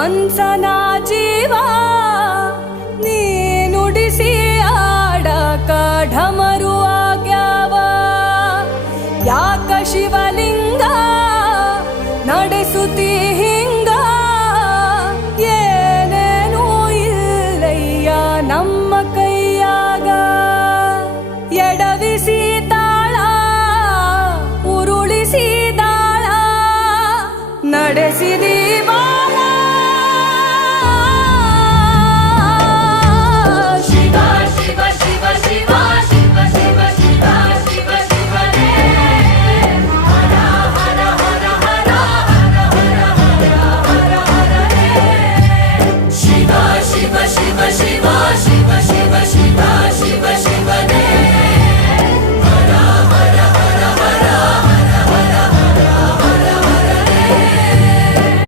ಮನ್ಸನ ಜೀವ ನೀ ನುಡಿಸಿ ಆಡಕ ಢಮರು ಆಗ್ಯಾವ. ಯಾಕ ಶಿವಲಿಂಗ ನಡೆಸುತ್ತಿ ಹಿಂಗ, ಏನೇನೂ ಇಲ್ಲಯ್ಯ ನಮ್ಮ ಕೈಯಾಗ. ಎಡವಿಸಿ ತಾಳ ಉರುಳಿಸಿ ದಾಳ ನಡೆಸಿ